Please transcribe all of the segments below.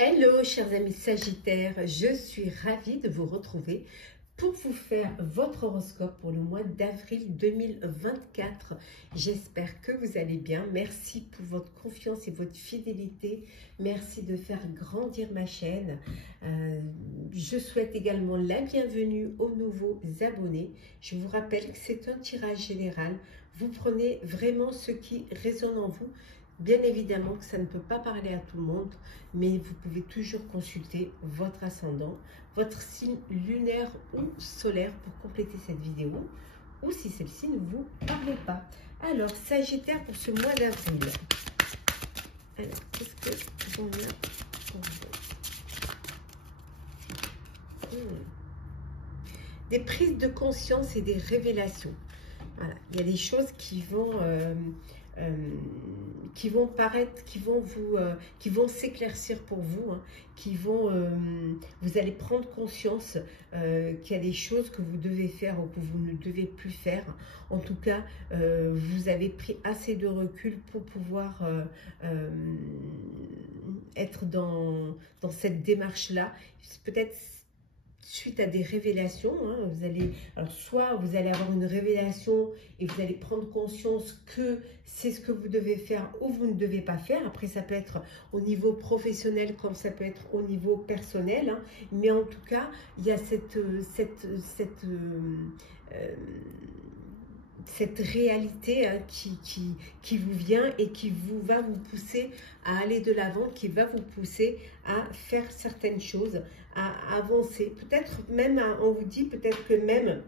Hello chers amis Sagittaires, je suis ravie de vous retrouver pour vous faire votre horoscope pour le mois d'avril 2024. J'espère que vous allez bien. Merci pour votre confiance et votre fidélité. Merci de faire grandir ma chaîne. Je souhaite également la bienvenue aux nouveaux abonnés. Je vous rappelle que c'est un tirage général. Vous prenez vraiment ce qui résonne en vous. Bien évidemment que ça ne peut pas parler à tout le monde, mais vous pouvez toujours consulter votre ascendant, votre signe lunaire ou solaire pour compléter cette vidéo, ou si celle-ci ne vous parle pas. Alors, Sagittaire pour ce mois d'avril. Alors, qu'est-ce qu'on a pour vous? Des prises de conscience et des révélations. Voilà. Il y a des choses qui vont paraître, qui vont s'éclaircir pour vous, hein, vous allez prendre conscience qu'il y a des choses que vous devez faire ou que vous ne devez plus faire. En tout cas, vous avez pris assez de recul pour pouvoir être dans cette démarche-là. Peut-être suite à des révélations, hein, soit vous allez avoir une révélation et vous allez prendre conscience que c'est ce que vous devez faire ou vous ne devez pas faire. Après, ça peut être au niveau professionnel comme ça peut être au niveau personnel, hein, mais en tout cas, il y a cette réalité, hein, qui vous vient et qui va vous pousser à aller de l'avant, qui va vous pousser à faire certaines choses, à avancer. Peut-être même, on vous dit peut-être que même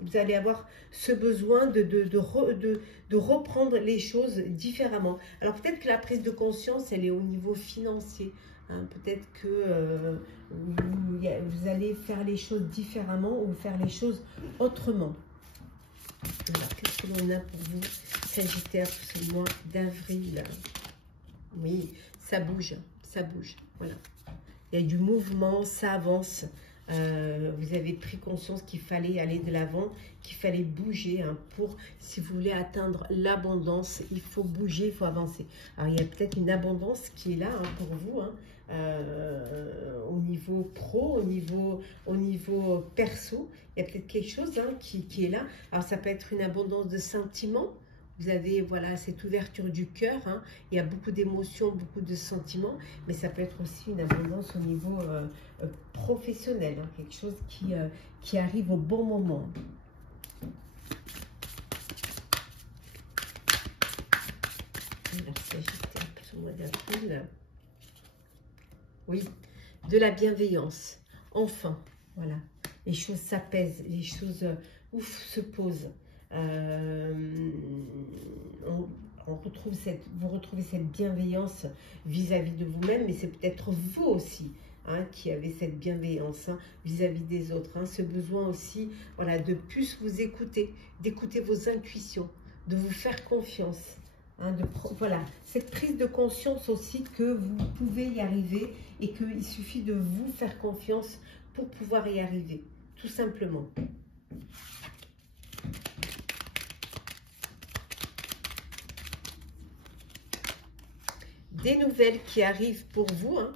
vous allez avoir ce besoin de reprendre les choses différemment. Alors peut-être que la prise de conscience, elle est au niveau financier. Hein, peut-être que vous allez faire les choses différemment ou faire les choses autrement. Alors, qu'est-ce que l'on a pour vous, Sagittaire, pour ce mois d'avril? Oui, ça bouge, voilà. Il y a du mouvement, ça avance. Vous avez pris conscience qu'il fallait aller de l'avant, qu'il fallait bouger, hein, si vous voulez atteindre l'abondance, il faut bouger, il faut avancer. Alors, il y a peut-être une abondance qui est là, hein, pour vous, hein, au niveau pro, au niveau perso. Il y a peut-être quelque chose, hein, qui est là. Alors, ça peut être une abondance de sentiments. Vous avez, voilà, cette ouverture du cœur, hein. Il y a beaucoup d'émotions, beaucoup de sentiments, mais ça peut être aussi une abondance au niveau professionnel, hein, quelque chose qui arrive au bon moment. Alors, Sagittaire, pour ce mois d'avril. Oui, de la bienveillance. Enfin, voilà, les choses s'apaisent, les choses se posent. Vous retrouvez cette bienveillance vis-à-vis de vous-même, mais c'est peut-être vous aussi, hein, qui avez cette bienveillance, hein, vis-à-vis des autres, hein, ce besoin aussi, voilà, de plus vous écouter, d'écouter vos intuitions, de vous faire confiance, hein, voilà, cette prise de conscience aussi que vous pouvez y arriver et qu'il suffit de vous faire confiance pour pouvoir y arriver, tout simplement. Des nouvelles qui arrivent pour vous, hein.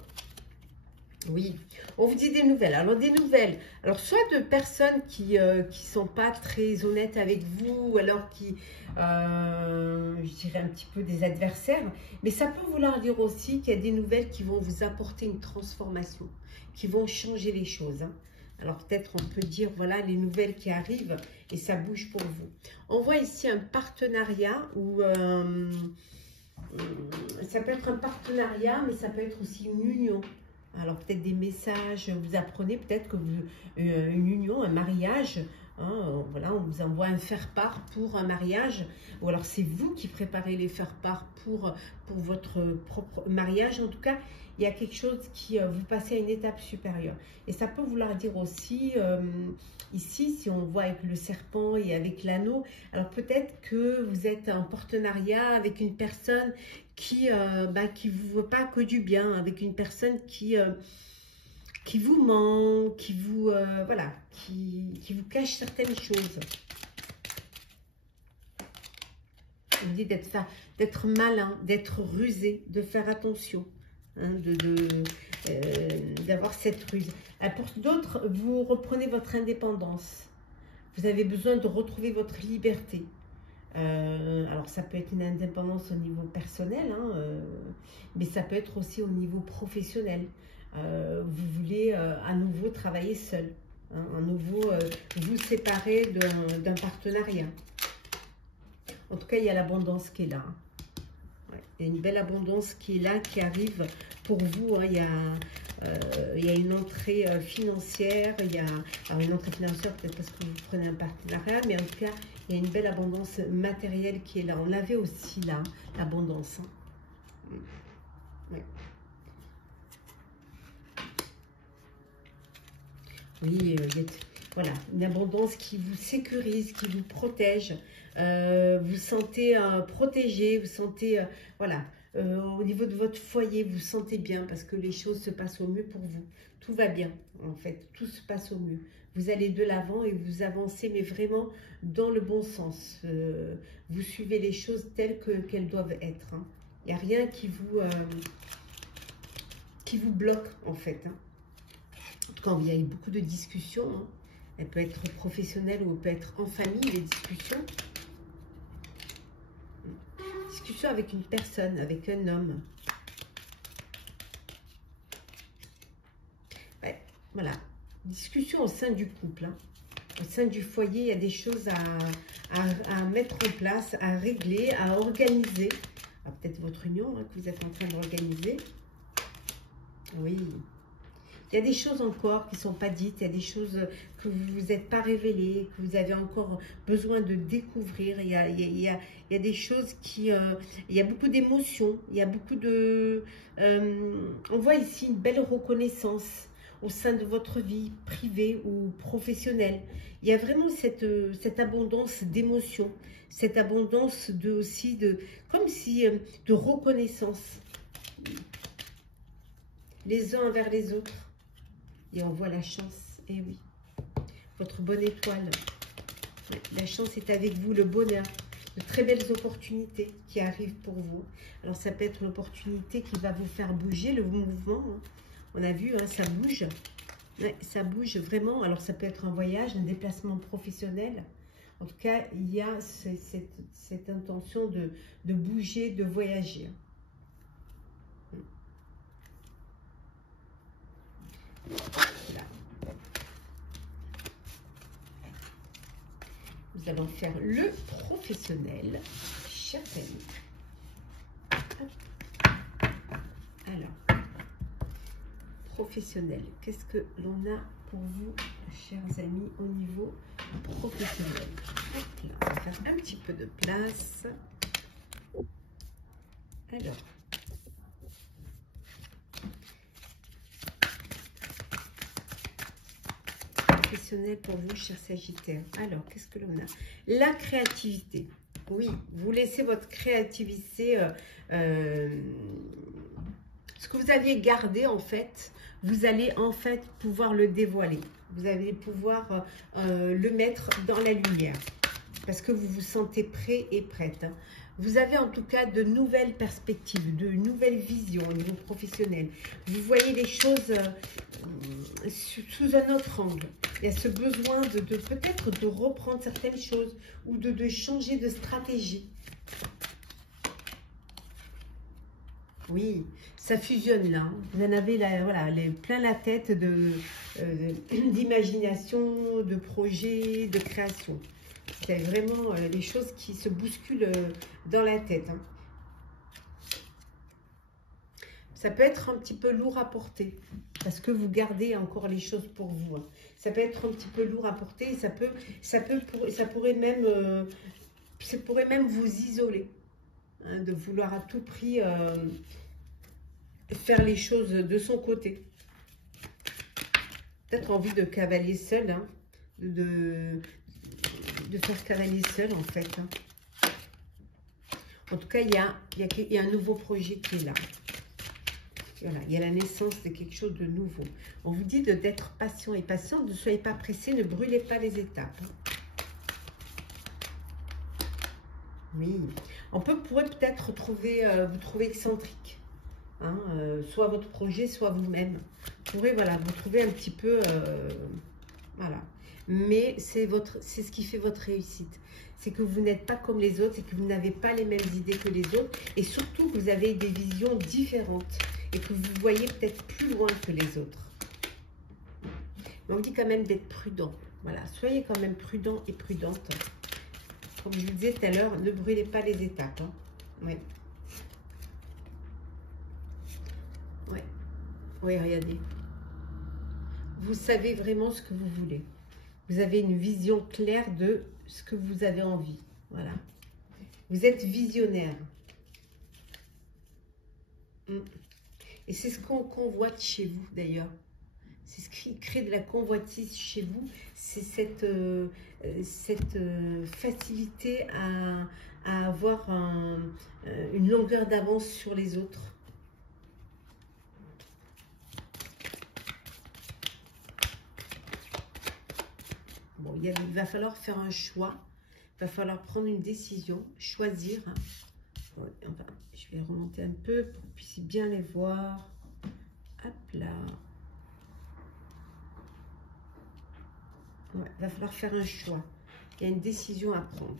Oui, on vous dit des nouvelles. Alors, des nouvelles, alors soit de personnes qui sont pas très honnêtes avec vous, ou alors qui, je dirais un petit peu des adversaires, mais ça peut vouloir dire aussi qu'il y a des nouvelles qui vont vous apporter une transformation, qui vont changer les choses, hein. Alors peut-être on peut dire, voilà, les nouvelles qui arrivent et ça bouge pour vous. On voit ici un partenariat ou ça peut être un partenariat, mais ça peut être aussi une union. Alors peut-être des messages, vous apprenez peut-être que une union, un mariage, hein, voilà, on vous envoie un faire-part pour un mariage, ou alors c'est vous qui préparez les faire-part pour votre propre mariage. En tout cas, il y a quelque chose qui vous passez à une étape supérieure. Et ça peut vouloir dire aussi, ici, si on voit avec le serpent et avec l'anneau, alors peut-être que vous êtes en partenariat avec une personne qui vous veut pas que du bien, avec une personne qui vous ment, voilà, qui vous cache certaines choses. On dit d'être malin, d'être rusé, de faire attention, hein, d'avoir cette ruse. Pour d'autres, vous reprenez votre indépendance. Vous avez besoin de retrouver votre liberté. Alors ça peut être une indépendance au niveau personnel, hein, mais ça peut être aussi au niveau professionnel. Vous voulez à nouveau travailler seul, hein, à nouveau vous séparer d'un partenariat. En tout cas, il y a l'abondance qui est là. Ouais, il y a une belle abondance qui est là, qui arrive pour vous. Hein. Il y a une entrée financière. Alors une entrée financière, peut-être parce que vous prenez un partenariat, mais en tout cas, il y a une belle abondance matérielle qui est là. On l'avait aussi là, l'abondance. Hein. Ouais. Oui, voilà, une abondance qui vous sécurise, qui vous protège. Vous sentez protégé, vous sentez, voilà, au niveau de votre foyer, vous sentez bien parce que les choses se passent au mieux pour vous. Tout va bien, en fait, tout se passe au mieux. Vous allez de l'avant et vous avancez, mais vraiment dans le bon sens. Vous suivez les choses telles qu'elles doivent être. Hein. Il n'y a rien qui vous bloque, en fait. Hein. Quand il y a eu beaucoup de discussions, hein, elle peut être professionnelle ou elle peut être en famille, les discussions. Discussion avec une personne, avec un homme. Ouais, voilà. Discussion au sein du couple. Hein. Au sein du foyer, il y a des choses à mettre en place, à régler, à organiser. Peut-être votre union hein, que vous êtes en train d'organiser. Oui. Il y a des choses encore qui ne sont pas dites, il y a des choses que vous ne vous êtes pas révélées, que vous avez encore besoin de découvrir. Il y a des choses qui... il y a beaucoup d'émotions, il y a beaucoup de... on voit ici une belle reconnaissance au sein de votre vie privée ou professionnelle. Il y a vraiment cette abondance d'émotions, cette abondance comme si de reconnaissance les uns envers les autres. Et on voit la chance, et oui, votre bonne étoile. La chance est avec vous, le bonheur, de très belles opportunités qui arrivent pour vous. Alors ça peut être l'opportunité qui va vous faire bouger, le mouvement. Hein. On a vu, hein, ça bouge. Ouais, ça bouge vraiment. Alors ça peut être un voyage, un déplacement professionnel. En tout cas, il y a cette intention de bouger, de voyager. Voilà. Nous allons faire le professionnel, chers amis. Alors, professionnel, qu'est-ce que l'on a pour vous, chers amis, au niveau professionnel? Là, on va faire un petit peu de place. Alors, professionnel pour vous, chers Sagittaires. Alors, qu'est-ce que l'on a? La créativité. Oui, vous laissez votre créativité, ce que vous aviez gardé en fait, vous allez en fait pouvoir le dévoiler. Vous allez pouvoir le mettre dans la lumière parce que vous vous sentez prêt et prête. Hein. Vous avez en tout cas de nouvelles perspectives, de nouvelles visions au niveau professionnel. Vous voyez les choses sous un autre angle. Il y a ce besoin de peut-être de reprendre certaines choses ou de changer de stratégie. Oui, ça fusionne là. Vous en avez voilà, plein la tête d'imagination, de projets, de création. C'est vraiment les choses qui se bousculent dans la tête. Hein. Ça peut être un petit peu lourd à porter parce que vous gardez encore les choses pour vous. Hein. Ça peut être un petit peu lourd à porter et ça pourrait même vous isoler. Hein, de vouloir à tout prix faire les choses de son côté. Peut-être envie de cavaler seul, hein, de faire cavaler seul en fait. Hein. En tout cas, il y a un nouveau projet qui est là. Voilà, il y a la naissance de quelque chose de nouveau. On vous dit d'être patient et patient, ne soyez pas pressé, ne brûlez pas les étapes. Oui, pourrait peut-être vous trouver excentrique. hein, soit votre projet, soit vous-même. Vous pourrez, voilà, vous trouver un petit peu, voilà. Mais c'est ce qui fait votre réussite. C'est que vous n'êtes pas comme les autres et que vous n'avez pas les mêmes idées que les autres. Et surtout que vous avez des visions différentes et que vous voyez peut-être plus loin que les autres. Mais on dit quand même d'être prudent. Voilà, soyez quand même prudent et prudente. Comme je vous disais tout à l'heure, ne brûlez pas les étapes. Hein. Oui. Oui. Oui, regardez. Vous savez vraiment ce que vous voulez. Vous avez une vision claire de ce que vous avez envie. Voilà. Vous êtes visionnaire. Et c'est ce qu'on convoite chez vous, d'ailleurs. C'est ce qui crée de la convoitise chez vous. C'est cette facilité à avoir une longueur d'avance sur les autres. Bon, il va falloir faire un choix. Il va falloir prendre une décision, choisir. Bon, enfin, je vais remonter un peu pour que vous puissiez bien les voir. Hop là. Ouais, il va falloir faire un choix. Il y a une décision à prendre.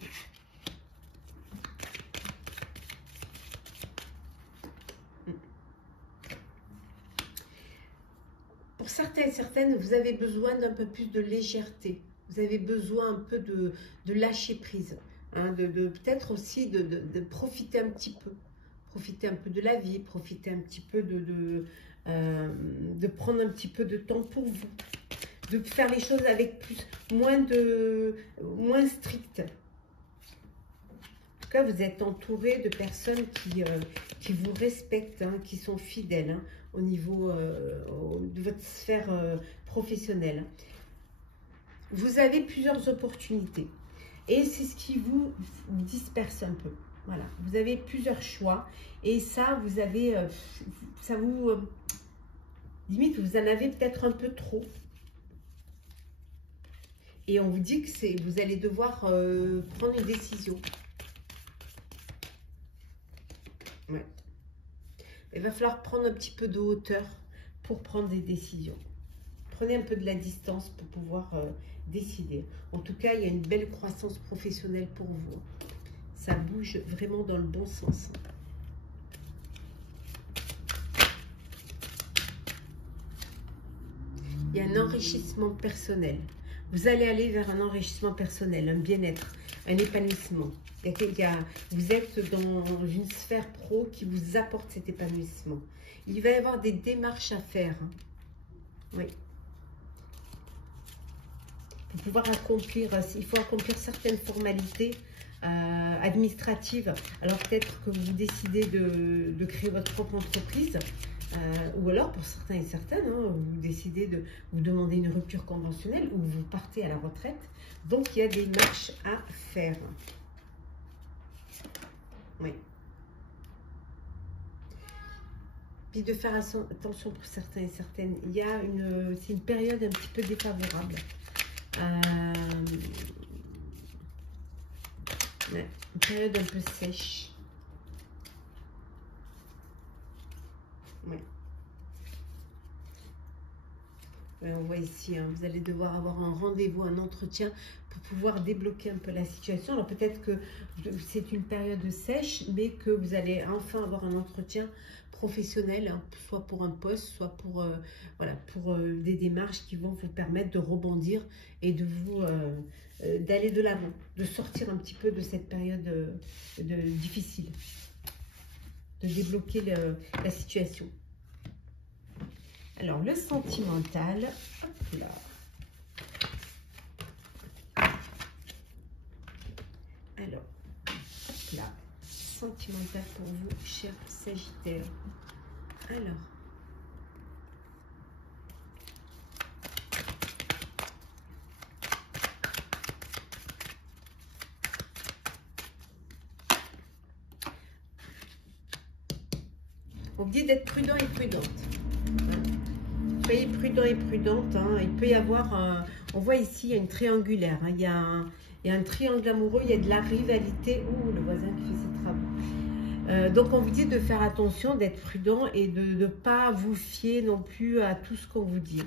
Pour certains et certaines, vous avez besoin d'un peu plus de légèreté. Vous avez besoin un peu de lâcher prise. Hein, peut-être aussi de profiter un petit peu. Profiter un peu de la vie, profiter un petit peu de prendre un petit peu de temps pour vous. De faire les choses avec moins strict. En tout cas, vous êtes entouré de personnes qui vous respectent, hein, qui sont fidèles, hein, au niveau de votre sphère professionnelle. Vous avez plusieurs opportunités et c'est ce qui vous disperse un peu. Voilà, vous avez plusieurs choix et ça, vous avez, limite, vous en avez peut-être un peu trop. Et on vous dit que vous allez devoir prendre une décision. Ouais. Il va falloir prendre un petit peu de hauteur pour prendre des décisions. Prenez un peu de la distance pour pouvoir décider. En tout cas, il y a une belle croissance professionnelle pour vous. Ça bouge vraiment dans le bon sens. Il y a un enrichissement personnel. Vous allez aller vers un enrichissement personnel, un bien-être, un épanouissement. Vous êtes dans une sphère pro qui vous apporte cet épanouissement. Il va y avoir des démarches à faire. Hein. Oui. Pour pouvoir accomplir, il faut accomplir certaines formalités administratives. Alors peut-être que vous décidez de créer votre propre entreprise. Ou alors, pour certains et certaines, hein, vous décidez de vous demander une rupture conventionnelle ou vous partez à la retraite. Donc, il y a des marches à faire. Oui. Puis de faire attention pour certains et certaines. C'est une période un petit peu défavorable. Ouais, une période un peu sèche. Oui. Ouais, on voit ici, hein, vous allez devoir avoir un rendez-vous, un entretien pour pouvoir débloquer un peu la situation. Alors peut-être que c'est une période sèche, mais que vous allez enfin avoir un entretien professionnel, hein, soit pour un poste, soit pour, voilà, pour des démarches qui vont vous permettre de rebondir et de d'aller de l'avant, de sortir un petit peu de cette période difficile. De débloquer la situation. Alors, le sentimental, hop là. Alors, hop là, sentimental pour vous, cher Sagittaire. Alors, on dit d'être prudent et prudente. Soyez prudent et prudente. Hein. Il peut y avoir, on voit ici, il y a une triangulaire. Hein. Il y a un triangle amoureux, il y a de la rivalité. Ouh, le voisin qui fait ses travaux. Donc on vous dit de faire attention, d'être prudent et de ne pas vous fier non plus à tout ce qu'on vous dit.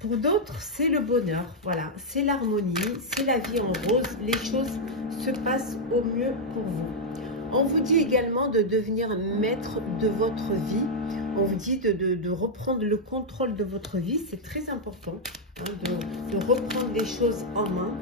Pour d'autres, c'est le bonheur, voilà, c'est l'harmonie, c'est la vie en rose, les choses se passent au mieux pour vous. On vous dit également de devenir maître de votre vie, on vous dit de reprendre le contrôle de votre vie, c'est très important, hein, de reprendre les choses en main.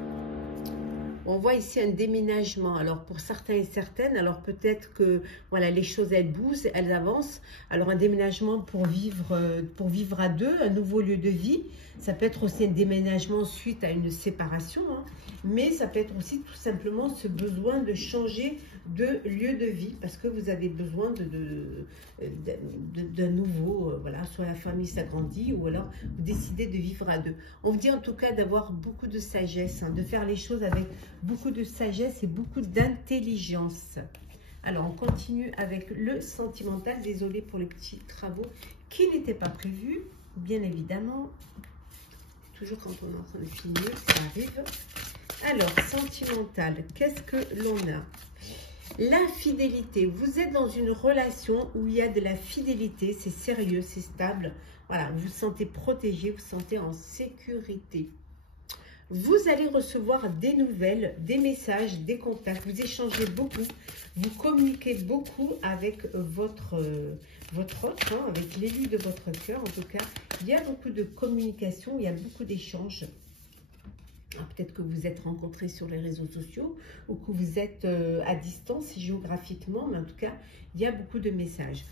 On voit ici un déménagement, alors pour certains et certaines, alors peut-être que voilà, les choses elles bougent, elles avancent. Alors un déménagement pour vivre à deux, un nouveau lieu de vie. Ça peut être aussi un déménagement suite à une séparation, hein, mais ça peut être aussi tout simplement ce besoin de changer de lieu de vie parce que vous avez besoin d'un nouveau, voilà, soit la famille s'agrandit ou alors vous décidez de vivre à deux. On vous dit en tout cas d'avoir beaucoup de sagesse, hein, de faire les choses avec beaucoup de sagesse et beaucoup d'intelligence. Alors, on continue avec le sentimental. Désolée pour les petits travaux qui n'étaient pas prévus, bien évidemment. Toujours quand on est en train de filmer, ça arrive. Alors, sentimental, qu'est-ce que l'on a? L'infidélité. Vous êtes dans une relation où il y a de la fidélité, c'est sérieux, c'est stable. Voilà, vous vous sentez protégé, vous vous sentez en sécurité. Vous allez recevoir des nouvelles, des messages, des contacts. Vous échangez beaucoup, vous communiquez beaucoup avec votre autre, hein, avec l'élu de votre cœur. En tout cas, il y a beaucoup de communication, il y a beaucoup d'échanges. Peut-être que vous êtes rencontrés sur les réseaux sociaux ou que vous êtes à distance géographiquement, mais en tout cas, il y a beaucoup de messages.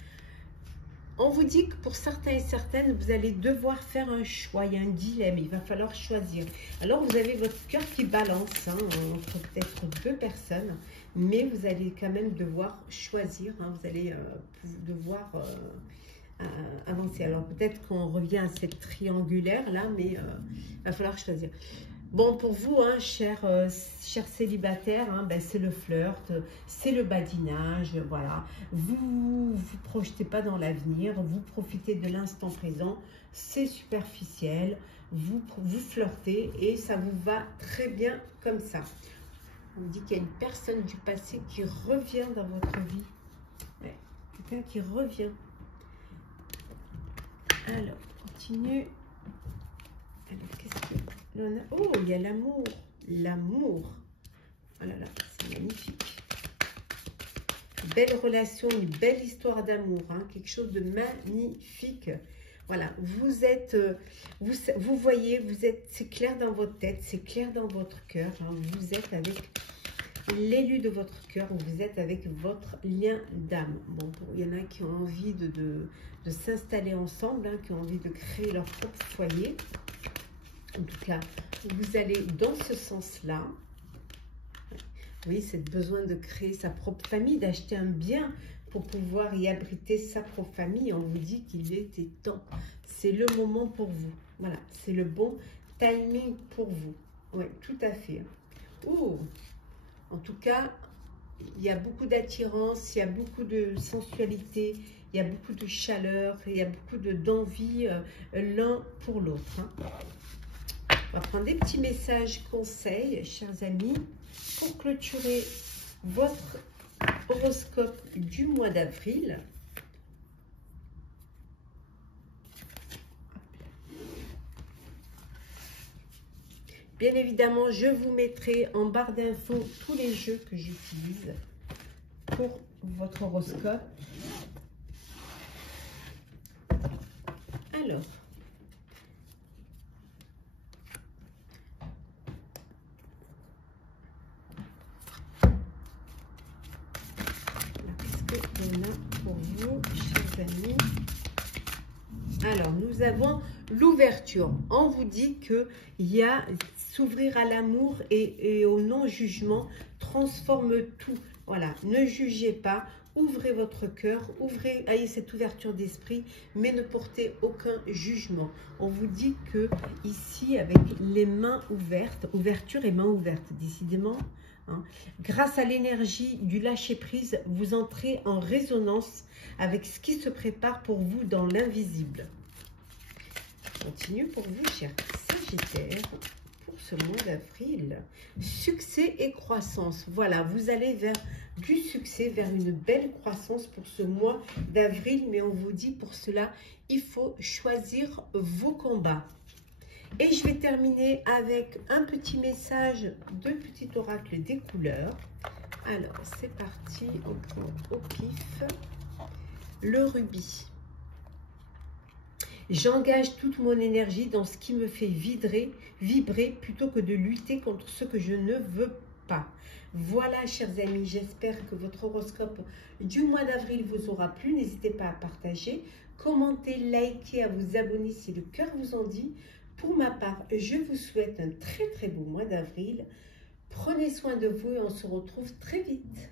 On vous dit que pour certains et certaines, vous allez devoir faire un choix, il y a un dilemme, il va falloir choisir. Alors, vous avez votre cœur qui balance hein, entre peut-être deux personnes, mais vous allez quand même devoir choisir, hein, vous allez devoir avancer. Alors, peut-être qu'on revient à cette triangulaire là, mais il va falloir choisir. Bon, pour vous, hein, chers célibataires, hein, ben, c'est le flirt, c'est le badinage, voilà. Vous vous projetez pas dans l'avenir, vous profitez de l'instant présent, c'est superficiel, vous flirtez et ça vous va très bien comme ça. On me dit qu'il y a une personne du passé qui revient dans votre vie. Ouais, quelqu'un qui revient. Alors, on continue. Alors, qu'est-ce que... Oh, il y a l'amour. L'amour. Oh là là, c'est magnifique. Belle relation, une belle histoire d'amour. Hein, quelque chose de magnifique. Voilà, vous êtes... vous voyez, vous êtes... C'est clair dans votre tête, c'est clair dans votre cœur. Hein, vous êtes avec l'élu de votre cœur. Vous êtes avec votre lien d'âme. Bon, il y en a qui ont envie de s'installer ensemble, hein, qui ont envie de créer leur propre foyer. En tout cas, vous allez dans ce sens-là. Oui, c'est besoin de créer sa propre famille, d'acheter un bien pour pouvoir y abriter sa propre famille. On vous dit qu'il était temps. C'est le moment pour vous. Voilà, c'est le bon timing pour vous. Oui, tout à fait. Ouh, en tout cas, il y a beaucoup d'attirance, il y a beaucoup de sensualité, il y a beaucoup de chaleur, il y a beaucoup d'envie l'un pour l'autre. Hein. On va prendre des petits messages conseils, chers amis, pour clôturer votre horoscope du mois d'avril. Bien évidemment, je vous mettrai en barre d'infos tous les jeux que j'utilise pour votre horoscope. Alors, qu'est-ce qu'on a pour vous, chers amis? Alors, nous avons l'ouverture. On vous dit qu'il y a s'ouvrir à l'amour et au non-jugement transforme tout. Voilà, ne jugez pas, ouvrez votre cœur, ayez cette ouverture d'esprit, mais ne portez aucun jugement. On vous dit que ici, avec les mains ouvertes, ouverture et mains ouvertes, décidément, hein, grâce à l'énergie du lâcher-prise, vous entrez en résonance avec ce qui se prépare pour vous dans l'invisible. Continue pour vous, chers Sagittaires, pour pour ce mois d'avril. Succès et croissance. Voilà, vous allez vers du succès, vers une belle croissance pour ce mois d'avril. Mais on vous dit pour cela, il faut choisir vos combats. Et je vais terminer avec un petit message de petit oracle des couleurs. Alors, c'est parti, on prend au pif. Le rubis. J'engage toute mon énergie dans ce qui me fait vibrer plutôt que de lutter contre ce que je ne veux pas. Voilà, chers amis, j'espère que votre horoscope du mois d'avril vous aura plu. N'hésitez pas à partager, commenter, liker, à vous abonner si le cœur vous en dit. Pour ma part, je vous souhaite un très beau mois d'avril. Prenez soin de vous et on se retrouve très vite.